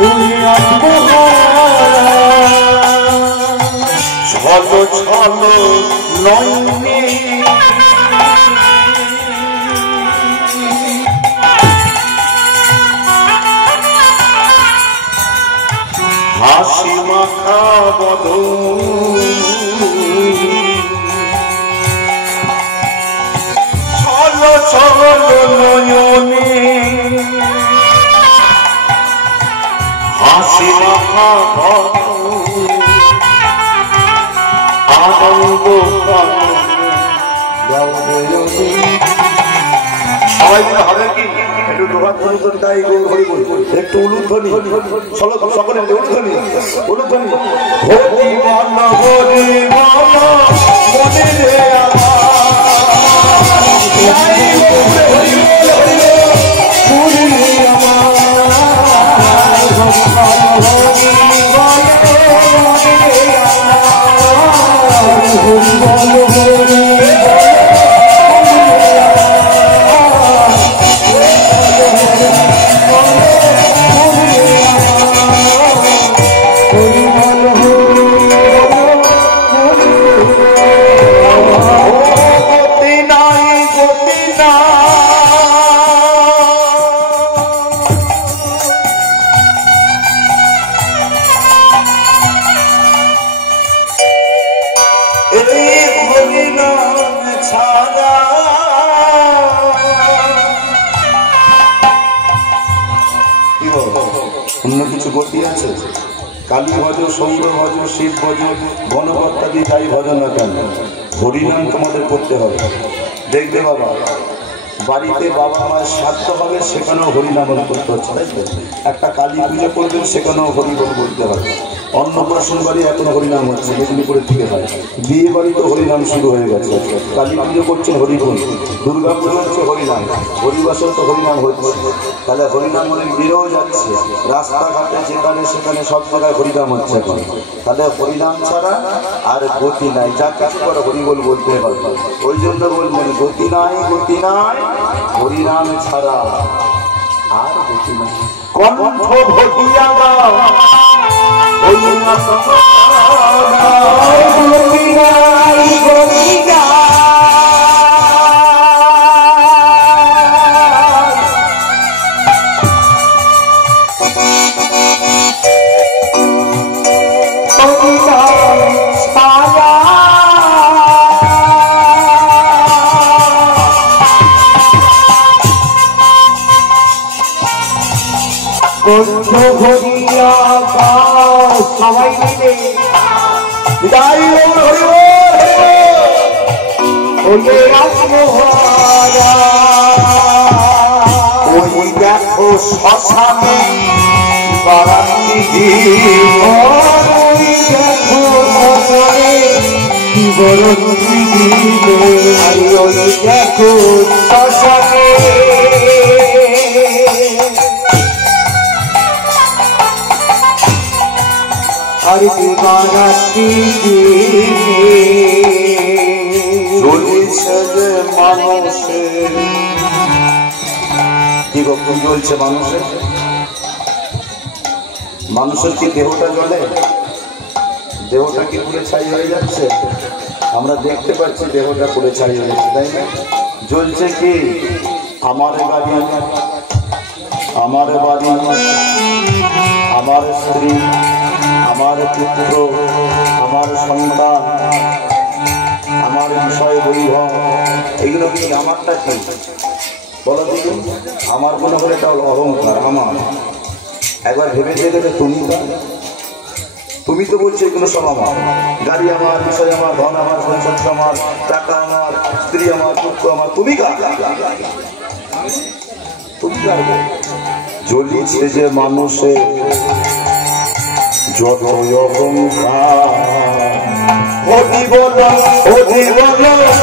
ছলো ছলো নয়নে হাসি মাখা বদন ছলো ছলো নয়নে হাসি মাখা বদন আনন্দ সবাই মিলে হবে কি একটু দোকান ধ্বনি তাই একটু উলুধ্বনি সকলে উলুধ্বনি উলুধ্বনি হরি বল হরি বল মনে রে অন্য কিছু গতি আছে? কালী ভজ, সৌর ভজ, শিব ভজ, গণপত্যাদি যাই ভজন না কেন, হরিনাম তোমাদের করতে হবে। দেখবে বাবা, বাড়িতে বাবা মায়ের শ্রাদ্ধ হবে, সেখানেও হরিনাম করতে হচ্ছে, তাই তো? একটা কালী পুজো করবেন, সেখানেও হরিনাম বলতে হবে। অন্নপ্রাশন বাড়ি এখনো হরিনাম হচ্ছে, মেদিনীপুরের দিকে হয়। বিয়ে বাড়ি তো হরিনাম শুরু হয়ে গেছে। কালী পুজো করছেন হরিগুণ, দুর্গা পুজো হচ্ছে হরিনাম, হরিবাসেও তো হরিনাম হচ্ছে। তাহলে হরিনাম অনেক বেড়েও যাচ্ছে, রাস্তাঘাটে যেখানে সেখানে সব জায়গায় হরিনাম হচ্ছে এখন। তাহলে হরিনাম ছাড়া আর গতি নাই, যা কিছু করে হরিবল বলতে হবে। ওই জন্য বলবেন গতি নাই, গতি নাই, হরিনাম ছাড়া আর গতি নাই। কণ্ঠ ভটিয়া দাও সবাই মিলে ওই দেখো শ্মশানে বারান্দি, ওই দেখো শ্মশানে বরন্তি দিলে, ওই দেখো শ্মশানে আর বারান্তি চলছে যে মানুষের, কি বক্তব্য চলছে মানুষের? মানুষের কি দেহটা জ্বলে? দেহটা কি পুড়ে ছাই হয়ে যাচ্ছে? আমরা দেখতে পাচ্ছি দেহটা পুড়ে ছাই হয়ে যাচ্ছে, তাই না? জ্বলছে কি? আমার বাড়ি, আমার বাড়ি, আমার স্ত্রী, আমার পুত্র, আমার সন্তান, আমার বিষয় বৈভব, এগুলো কি আমারটা? কি বলো দেখুন? আমার মনে হলে এটা অহংকার। আমার একবার ভেবে দেখে তুমি তো বলছো এগুলো সব আমার, গাড়ি আমার, বিষয় আমার, ধন আমার, সম্পত্তি আমার, টাকা আমার, স্ত্রী আমার, পুত্র আমার, তুমি কার? তুমি কার? জ্বলিছে যে মানুষে যত অহংকার, হরি বল মনে আমার,